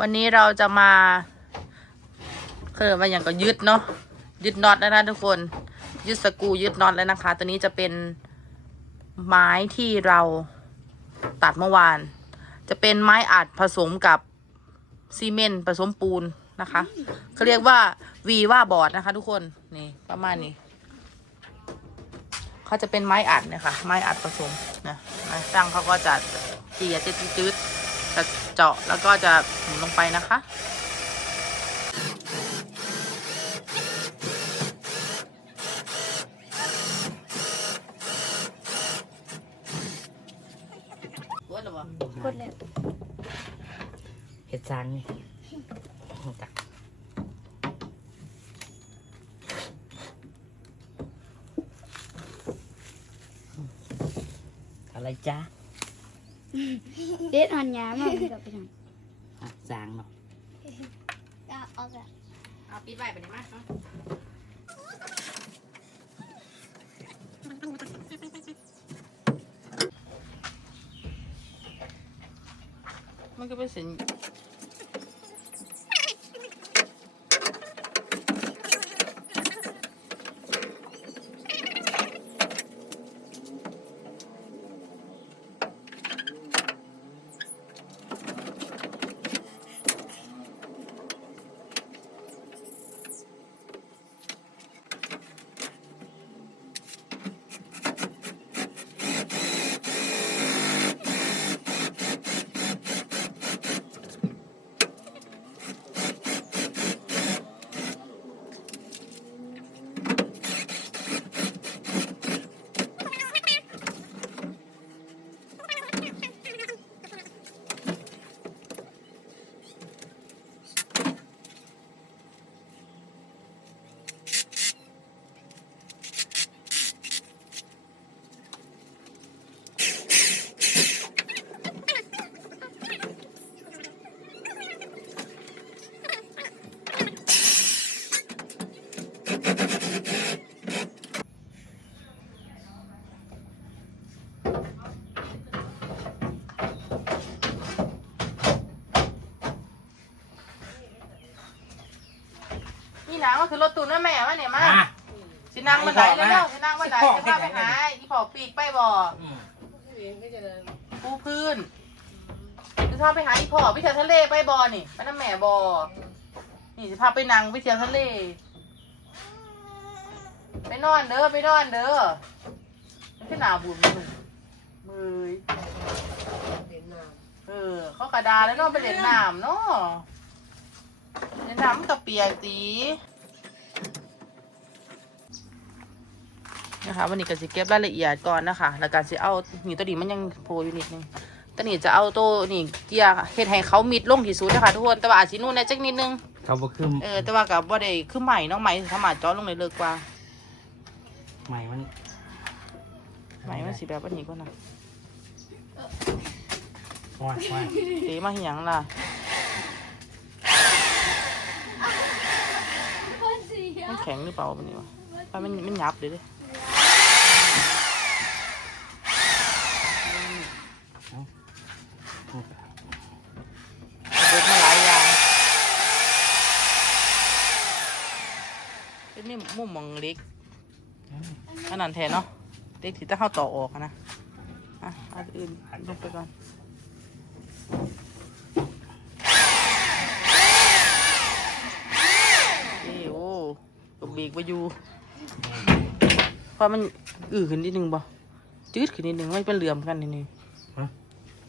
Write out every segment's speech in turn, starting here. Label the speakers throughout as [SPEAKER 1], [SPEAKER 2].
[SPEAKER 1] วันนี้เราจะมาเคยกว่าอย่างก็ยึดเนาะยึดน็อตแล้วนะทุกคน ยึดสกูยึดน็อตแล้วนะคะ ตัวนี้จะเป็นไม้ที่เราตัดเมื่อวาน จะเป็นไม้อัดผสมกับซีเมนต์ผสมปูนนะคะเขาเรียกว่าวีว่าบอร์ดนะคะ ทุกคนนี่ประมาณนี้เขาจะเป็นไม้อัดเนี่ยค่ะ ไม้อัดผสมนะช่างเขาก็จะเจียจะจืด จะเจาะแล้วก็จะหมุนลงไปนะคะ กดหรอวะ
[SPEAKER 2] กดเลย
[SPEAKER 3] เห็ดจางนี่ตักอะไรจ้า
[SPEAKER 2] เด็ดอ่อนยามามันกับไปทาง
[SPEAKER 3] อะจางเนาะ
[SPEAKER 2] ก็ออกอะ
[SPEAKER 1] เอาปิดไว้ไปได้มากเนาะมันก็เป็นสิน คือรถตูนแม่แม่วะเนี่ยมา
[SPEAKER 3] อะ
[SPEAKER 1] สินางมาไหนแล้วเนาะสินางมาไหนสิพาไปหาอีพอปีกไปบ่อ
[SPEAKER 3] อืม
[SPEAKER 1] ปูพื้นสิพาไปหาอีพอไปเที่ยวทะเลไปบ่อนี่ไปน้ำแม่บ่อนี่สิพาไปนั่งไปเที่ยวทะเล ไปนอนเด้อไปนอนเด้อมันขึ้นหนาวบุญมือมือเออเขากระดาแล้วเนาะไปเล่นน้ำเนาะเล่นน้ำมันกับเปียกตี นะคะวันนี้ก็สิเก็บรายละเอียดก่อนนะคะแล้วก็สิเอาหนีตัวดีมันยังโผล่อยู่นิดนึงตัวนี้จะเอาตัวนี่เกียร์เฮ็ดให้เขามิดลงที่สุดนะคะทุกคนแต่ว่าอาจสินู่นแหน่จักนิดนึง
[SPEAKER 3] เขาบอกคือ
[SPEAKER 1] เออแต่ว่ากับว่าได้คือใหม่น้องใหม่สามารถเจาะลงเลยเลิกกว่า
[SPEAKER 3] ใหม่มัน
[SPEAKER 1] ใหม่มันสิแบบว่านี้ก็นะ
[SPEAKER 3] ว่าว่า
[SPEAKER 1] เตมาเหียงล่ะ
[SPEAKER 2] คนเสีย
[SPEAKER 1] มันแข็งหรือเปล่าวันนี้วะไปมันมันยับเลยเด้ เบิดมาหลายอย่าง เป็นนี่มุมมองเล็กอันนั้นแทนเนาะเล็กที่ต้องเข้าต่อออกนะ อะอันอื่นลงไปก่อนเอ้โอ้ตกเบรกไปอยู่เพราะมันอือขึ้นนิดนึงบ่จืดขึ้นนิดนึงไม่เป็นเหลื่อมกันนิดนึง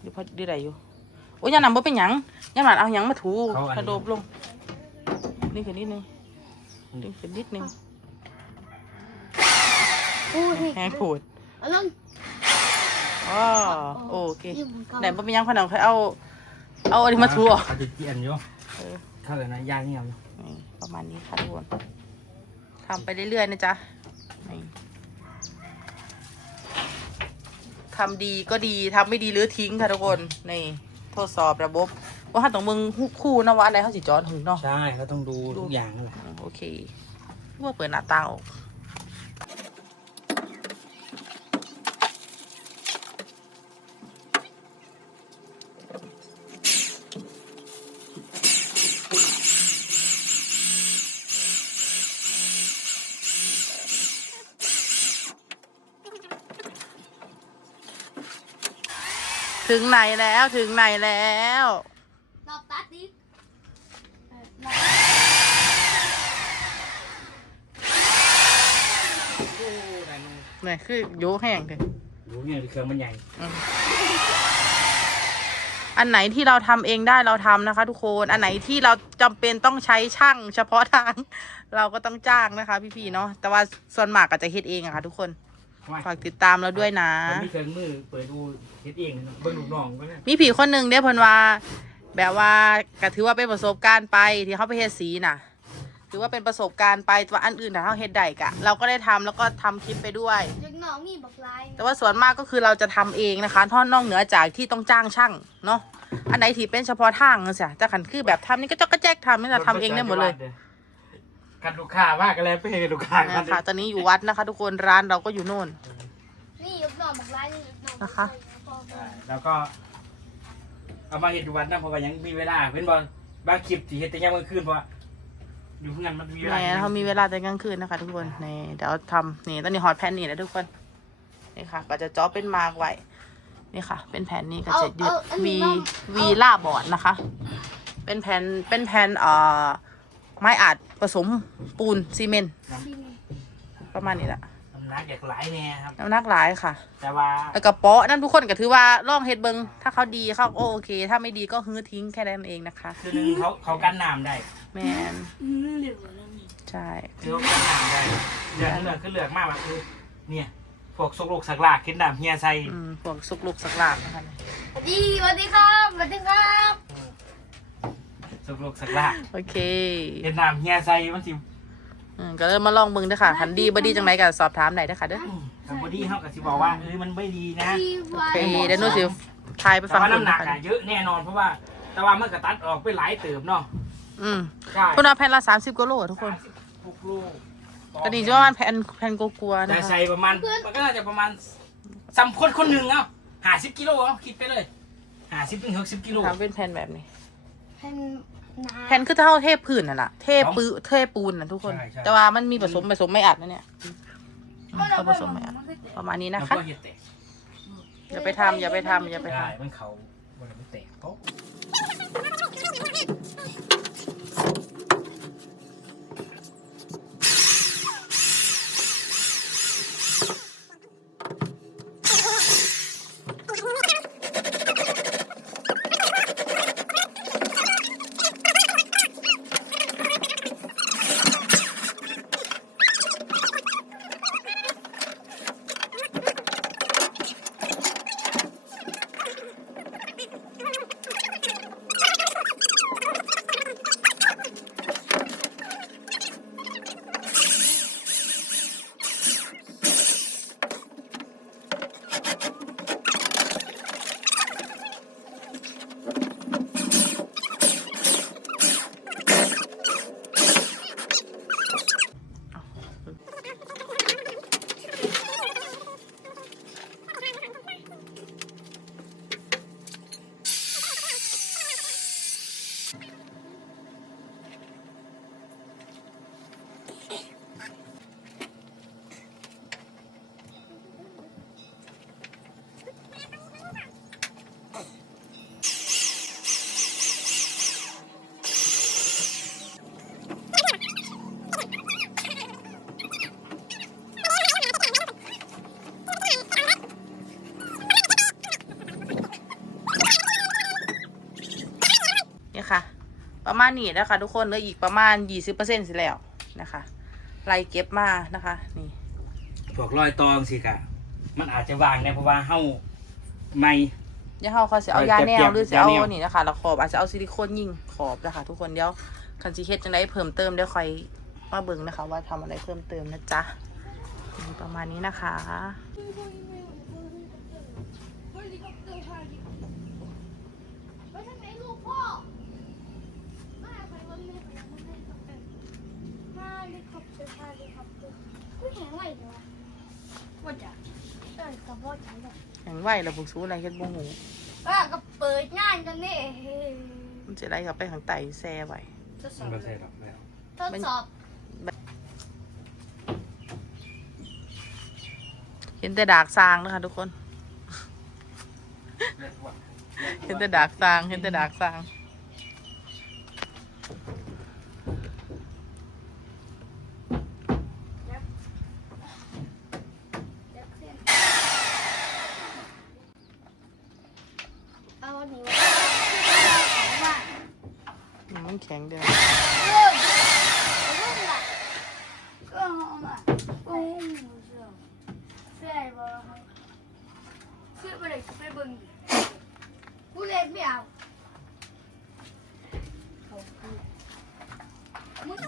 [SPEAKER 1] เดี๋ยวพอได้ไรอยู่ โอ้ยยาหนำบ่เป็นหยังยาหนำเอาหยังมาถู
[SPEAKER 3] เขาอันนี้
[SPEAKER 1] กระโดบลงนี่คือนิดนึงนี่คือนิดนึง
[SPEAKER 2] โอ้ย
[SPEAKER 1] แห้งโผด
[SPEAKER 2] เอาลง
[SPEAKER 1] อ๋อโอเค
[SPEAKER 2] ยืมของเก่า
[SPEAKER 1] ไหนบ่เป็นหยังพนังใครเอา เอาอันนี้มาถูอะ
[SPEAKER 3] เขาจะเจียนอยู่
[SPEAKER 1] เออ
[SPEAKER 3] เขาเลยนะย่างเงียบอยู่
[SPEAKER 1] นี่ประมาณนี้ค่ะทุกคนทำไปเรื่อยๆนะจ๊ะนี่ ทำดีก็ดีทำไม่ดีหรือทิ้งค่ะทุกคนนี่ทดสอบระบบ ว่าถ้าต้องมึงคู่นะว่าอะไรเขาสิจอนถึงเนาะ
[SPEAKER 3] ใช่เขาต้องดูทุกอย่างนั่นแหละ
[SPEAKER 1] อืมโอเคว่าเปิดหน้าต่างออก ถึงไหนแล้วถึงไหนแล้ว
[SPEAKER 2] นอกตัดดิเออรอบ
[SPEAKER 3] โอ้ได้มึง
[SPEAKER 1] นี่คือโยกแห้งเลย
[SPEAKER 3] รู้ไงเครื่องมันใหญ่
[SPEAKER 1] อันไหนที่เราทำเองได้เราทำนะคะ ทุกคน อันไหนที่เราจำเป็นต้องใช้ช่าง เฉพาะทาง เราก็ต้องจ้างนะคะ พี่ๆเนาะแต่ว่าส่วนมากก็จะเฮ็ดเองอะค่ะ ทุกคน
[SPEAKER 3] ว่า
[SPEAKER 1] ฝากติดตามเราด้วยนะ
[SPEAKER 3] มันมีเครื่องมือเปิดดูเฮ็ดเองเบิ่งลูกน้องก็ได้
[SPEAKER 1] มีผีคนหนึ่งเด้เพิ่นว่า แบบว่าก็ถือว่าเป็นประสบการณ์ไปที่เขาไปเฮ็ดสีน่ะ ถือว่าเป็นประสบการณ์ไปแต่ว่าอันอื่นแต่เขาเฮ็ดได้กะ เราก็ได้ทำแล้วก็ทำคลิปไปด้วย
[SPEAKER 2] ยังหนองมีบักลาย
[SPEAKER 1] แต่ว่าส่วนมากก็คือเราจะทำเองนะคะท่อนนอกเหนือจากที่ต้องจ้างช่างเนาะอันไหนที่เป็นเฉพาะทางนั่นสิแต่ขันคือแบบทำนี่ก็จอกก็แจ๊กทำนี่เราทำเองได้หมดเลย
[SPEAKER 3] กันลูกค้ามากกันแล้วไปให้ลูกค้ากัน
[SPEAKER 1] นะคะตอนนี้อยู่วัดนะคะ ทุกคนร้านเราก็อยู่โน่น
[SPEAKER 2] นี่ยกหนองบักลายนี่ยกหนอง
[SPEAKER 1] นะคะ
[SPEAKER 3] ใช่แล้วก็ เอามาเห็ดอยู่วัดนะเพราะว่ายังมีเวลาเป็นบอลบางคลิปที่เห็ดแต่ยังมื่อคืนเพราะว่าอยู่เพื่อนมันมีเว
[SPEAKER 1] แห
[SPEAKER 3] ลา
[SPEAKER 1] มเขามีเวลาแต่กลางคืนนะคะ ทุกคนนี่เดี๋ยวทำนี่ตอนนี้ฮอตแผ่นนี่แหละทุกคนนี่ค่ะ ก็จะเจ่อเป็นมาร์กไว้นี่ค่ะ เป็นแผ่นนี้ก็จะยึดวีวีล่าบอร์ดนะคะ เป็นแผ่นเป็นแผ่นเอ่อ ไม้อัดผสมปูนซีเมนต์ประมาณนี้แหละ
[SPEAKER 3] น้ำหนักอยากหลายแน่ครับ
[SPEAKER 1] น้ำหนักหลายค่ะ
[SPEAKER 3] แต่ว่า
[SPEAKER 1] แล้วก็เปาะนั่นทุกคนก็ถือว่าลองเฮ็ดเบิงถ้าเขาดีเขาก็โอเค ถ้าไม่ดีก็ฮื้อทิ้งแค่นั้นเองนะคะ
[SPEAKER 3] คือหนึ่งเขาเขากันน้ำได้
[SPEAKER 1] แมน
[SPEAKER 2] อืมเหลือแล้วนี่
[SPEAKER 1] ใช่
[SPEAKER 3] คือเขากันน้ำได้เลือกเลือกคือเลือกมากแบบคือเนี่ยพวกสกโลกสักลากขึ้นน้ำเฮียใส่
[SPEAKER 1] อืมพวกสุกลุกสักลากนะคะ
[SPEAKER 2] สวัสดีสวัสดีครับสวัสดีครับ
[SPEAKER 3] สกโลกสักลาก
[SPEAKER 1] โอเค
[SPEAKER 3] เห็นน้ำเฮียใส่มันสิ
[SPEAKER 1] อืมก็เริ่มมาลองเบิงเด้อค่ะคันดีบ่ดีจังไรก็สอบถามได้เด้อค่ะเด้อ
[SPEAKER 3] ทางบอดี้เขาก็สิบอกว่าเออมันไม่ดีนะ
[SPEAKER 2] ดี
[SPEAKER 1] โอ
[SPEAKER 2] ไว้
[SPEAKER 1] เคเดี๋ยวหนูสิทายไป
[SPEAKER 3] แต่
[SPEAKER 1] ฟัง
[SPEAKER 3] ว่า
[SPEAKER 1] คุณ
[SPEAKER 3] น้ำหนั
[SPEAKER 1] นะ
[SPEAKER 3] ก
[SPEAKER 1] คะ
[SPEAKER 3] อะเยอะแน่นอนเพราะว่า แต่ว่ามันก็ตัดออกไปหลายเติมเนาะ
[SPEAKER 1] อืม
[SPEAKER 3] ใช่
[SPEAKER 1] คุณเอาแผ่นละสามสิบกิโลทุกคน
[SPEAKER 3] ทุกลูก
[SPEAKER 1] ตอนนี้จะประมาณแผ่นแผ่นกลัวๆ
[SPEAKER 3] แต่
[SPEAKER 1] นะคะ
[SPEAKER 3] ใส่ประมาณมันก็น่าจะประมาณสำคนคนหนึ่งเอ้าหาสิบกิโลเอ้าคิดไปเลยหาสิบถึงหกสิบกิโล
[SPEAKER 1] ทำเป็นแผ่นแบบนี้
[SPEAKER 2] แผ่นหนา
[SPEAKER 1] แผ่นคือเท่าเทพื้นน่ะล่ะ เทปืนเทปูนน่ะทุกคน
[SPEAKER 3] ใช่ใช่
[SPEAKER 1] แต่ว่ามันมีผสมผสมไม่อัดนะเนี่ยอืมเขาผสมไม่อัดประมาณนี้นะคะ
[SPEAKER 3] แล้วก็เห็ดแตก
[SPEAKER 1] อย่าไปทำอย่าไปทำอย่าไปท
[SPEAKER 3] ใช่มันเขาบนมันแตกโต๊ะำ
[SPEAKER 1] ณนี้นะคะ ทุกคนเหลืออีกประมาณยี่สิบเปอร์เซ็นต์สิแล้วนะคะไล่เก็บมานะคะนี่
[SPEAKER 3] พวกรอยตองสิกะมันอาจจะวางเนี่ยเพราะว่าเฮ้าไม่
[SPEAKER 1] เดี๋ยวเขาเขาจะเอา
[SPEAKER 3] เอา
[SPEAKER 1] ยาแน
[SPEAKER 3] เก็
[SPEAKER 1] ว
[SPEAKER 3] บๆ
[SPEAKER 1] หรือจะเอา
[SPEAKER 3] ยาแนว
[SPEAKER 1] นี่นะคะแล้วขอบอาจจะเอาซิลิโคนยิงขอบนะคะ ทุกคนเดี๋ยวคันซีเฮ็ดจังไดเพิ่มเติมเดี๋ยวคอยมาเบิ่งนะคะ ว่าทำอะไรเพิ่มเติมนะจ๊ะนี่ประมาณนี้นะคะ
[SPEAKER 2] ไปทางไหนลูกพ่อมาไปวันนี้ไปวันนี้ มาเลยขับเตอร์มาเลยขับเตอร์กูแข็งไหวเลยวะว่าจะเออกับว่าจะแบบ
[SPEAKER 1] อย่างไหวระบุสูอะไรเฮ็ดบ่หู
[SPEAKER 2] ว่าก็เปิดงานกันนี่
[SPEAKER 1] มันจะไล่กลับไปข้างใต้แซ่ไว้
[SPEAKER 2] ทดส
[SPEAKER 3] มั
[SPEAKER 2] อนบ
[SPEAKER 3] ไม่ใช่หรอกแล้ว
[SPEAKER 2] ทดสอบ
[SPEAKER 1] เห็นแต่ดากซางนะคะทุกคน
[SPEAKER 3] เลือดว่ะ
[SPEAKER 1] เห็นแต่ดากสร้าง เห็นแต่ดากสร้าง
[SPEAKER 2] เอาหนีว่า
[SPEAKER 1] อืมมันแข็งเดียว
[SPEAKER 2] เริ่มเริ่มละก็เอามาโอ้ยเสื้อเสื้อบ่เสื้อไปเลยไปเบิ่งกูเล่นไม่เอามึง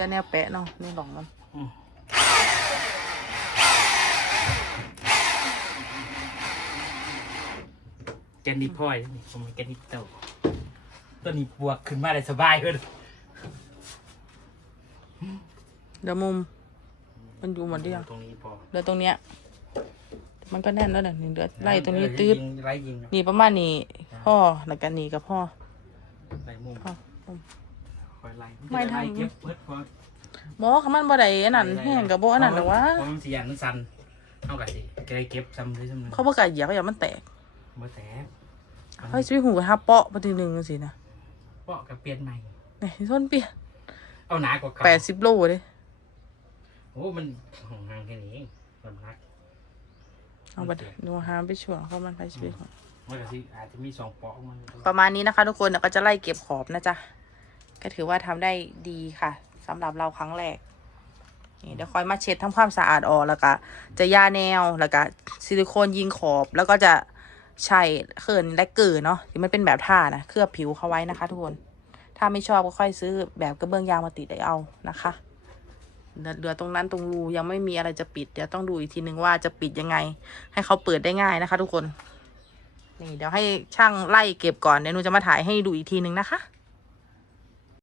[SPEAKER 1] ยาแนวแปะเนาะนี่หลองมัน
[SPEAKER 3] แกนนิดพ่อยนี่ผมแกนนิดเต่าตัวนี้บวกขึ้นมาได้สบายเลย
[SPEAKER 1] เดี๋ยวมุม มันอยู่หมดเดียว
[SPEAKER 3] ตรงนี้พอ
[SPEAKER 1] เดี๋ยวตรงเนี้ย มันก็แน่นแล้วนะนี่เดี๋ยวไล่ตรงนี้ตืด
[SPEAKER 3] ไล่ยิง
[SPEAKER 1] นี่ประมาณนี้พ่อแล้วกันนี่กับพ่อ
[SPEAKER 3] ไล่มุม
[SPEAKER 1] พ่อมุม
[SPEAKER 3] คอยไล่
[SPEAKER 1] ไม่ทำ
[SPEAKER 3] ล่เก็บเพิดพอ
[SPEAKER 1] บอกว่ามันบ่ได้อันนั้นแห้งกับบ่อันนั้นหรอกวะ
[SPEAKER 3] เพราะมันเสียงมันสั่นเท่ากับสิจะได้เก็บซ้ำเลยซ้ำนึง
[SPEAKER 1] เขาบ่กล้าเหยียบเขาอยากมันแตก
[SPEAKER 3] บ่แตก
[SPEAKER 1] เฮ้ยชีวิตหูกระทะเปาะมาทีหนึ่งสินะ
[SPEAKER 3] เปาะกับเปลี่ยนใหม่
[SPEAKER 1] นี่ส้นเปีย
[SPEAKER 3] เอาหนากว่าเก่า
[SPEAKER 1] แปดสิบโลเลย
[SPEAKER 3] โอ้มันของห่างแค่นี้เองมันนัก
[SPEAKER 1] เอาบัดดูหามไปช่วงเขามันไปชีวิตของ
[SPEAKER 3] มันก็สิอาจจะมีสองเปาะมัน
[SPEAKER 1] ประมาณนี้นะคะ ทุกคนเดี๋ยวก็จะไล่เก็บขอบนะจ๊ะ ก็ถือว่าทำได้ดีค่ะสำหรับเราครั้งแรกนี่เดี๋ยวคอยมาเช็ดทำความสะอาดออกแล้วก็จะย่าแนวแล้วก็ซิลิโคนยิงขอบแล้วก็จะใช้เขินและเกิดเนาะที่มันเป็นแบบท่านะเคลือบผิวเขาไว้นะคะ ทุกคน ถ้าไม่ชอบก็ค่อยซื้อแบบกระเบื้องยางมาติดได้เอานะคะเดี๋ยวเหลือตรงนั้นตรงรูยังไม่มีอะไรจะปิดเดี๋ยวต้องดูอีกทีนึงว่าจะปิดยังไง ให้เขาเปิดได้ง่ายนะคะ ทุกคน นี่เดี๋ยวให้ช่างไล่เก็บก่อนเดี๋ยวหนูจะมาถ่ายให้ดูอีกทีนึงนะคะ